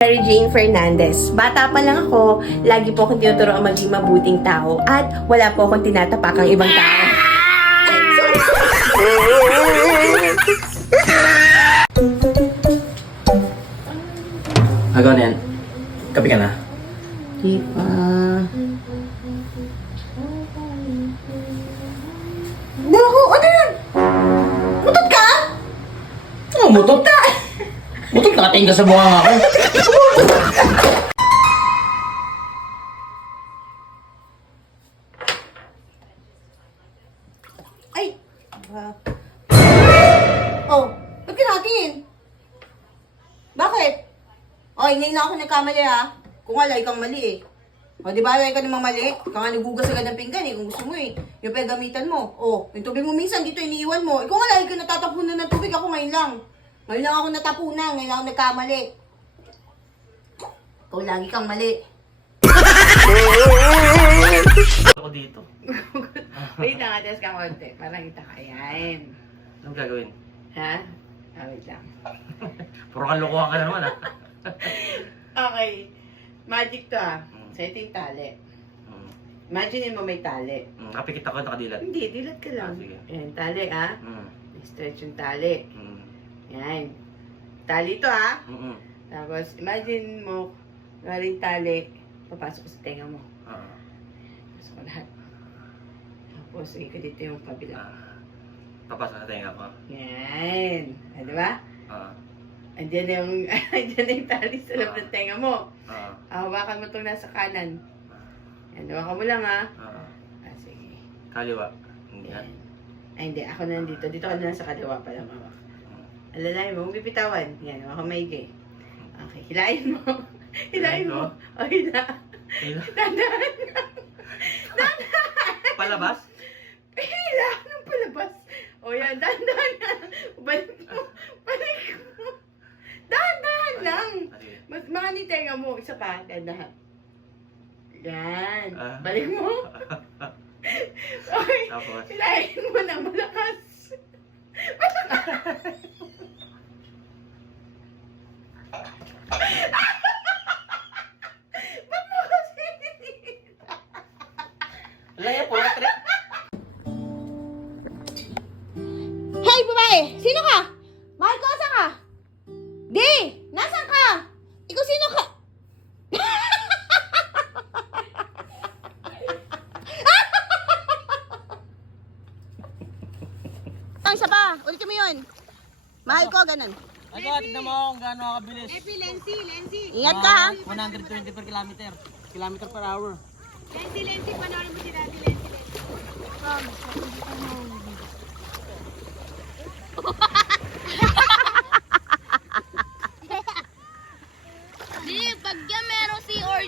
Mary Jane Fernandez. Bata pa lang ako, lagi po akong tinuturoan maging mabuting tao at wala po akong tinatapakang ibang tao. Agaw na yan. Kapi ka na. Di pa. Naku, ano yun? Mutot ka? Oh, mutot? Mutot nakatingin ka sa bunga nga ako. Ay! Oh, ba't natin? Bakit? Oy, ngayon na ako nagkamali ha. Kung alay kang mali eh. O, di ba alay ka namang mali? Ikaw nga nagugas agad ng pinggan eh, kung gusto mo eh. Yung gamitan mo. O, yung tubig mo minsan dito iniiwan mo. Ikaw nga alay ka natatapunan ng tubig, ako ngayon lang. Ngayon lang ako natapunan, ngayon lang ako nagkamali. Ikaw lagi kang mali. Ako dito. Wait lang, atas ka konti. Parang kita ka. Ayan. Anong gagawin? Ha? Wait lang. Puro kalokohan ka na naman ah. Okay. Magic to ah. So ito yung tali. Imagine mo may tali. Kapikit ako nakadilat. Hindi, dilat ka lang. Sige. Ayan, tali ah. Stretch yung tali. Yan. Tali to ah. Tapos, imagine mo, galing tali, papasok sa tenga mo. Pasok ko lahat. Tapos, sige ko dito yung kabila. Papasok sa tenga ko. Yan. Ah, di ba? Andiyan na yung tali sa loob ng tenga mo. Hawakan mo itong nasa kanan. Yan, hawakan mo lang ah. Sige. Kaliwa. Hindi Yan. Ay, hindi. Ako na nandito. Dito ka na sa kaliwa pala, mama. Alalahin mo, huwag bibitawan. Yan, ako maigi. Okay, hilain mo. Hilain mo. O, hila. Dandahan nga. Dandahan. Palabas? Hila. Anong palabas? O, yan, dandahan nga. Balik mo. Balik mo. Dandahan lang. Mas mga nitenga mo. Isa pa, dandahan. Yan. Balik mo. Okay. Tapos? Hilain mo na malakas. Malakas. Ba't mo kasi Laya po, trip. Hey, babae! Sino ka? Mahal ko, asan ka? Di! Nasaan ka? Ikaw sino ka? Ang isa pa, ulit mo yun. Mahal ko, ganun. Ako, tignan mo kung gaano kabilis. Lenzi. Ingat ka ha. 120 per kilometer. Kilometer per hour. Lenzi, panoorin mo si Daddy Lenzi. Di, pag yan meron si or...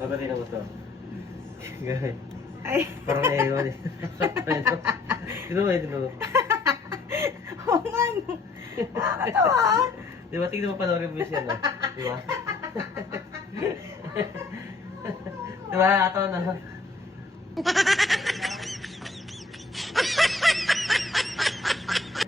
Babati na mo to. Gawin. Ay. Parang naiiwan eh. Tino mo, tino mo. Oo nga no. Nakakatawa. Di ba, tignan mo panoorin mo siya, no? Di ba? Di ba, nakakatawa na.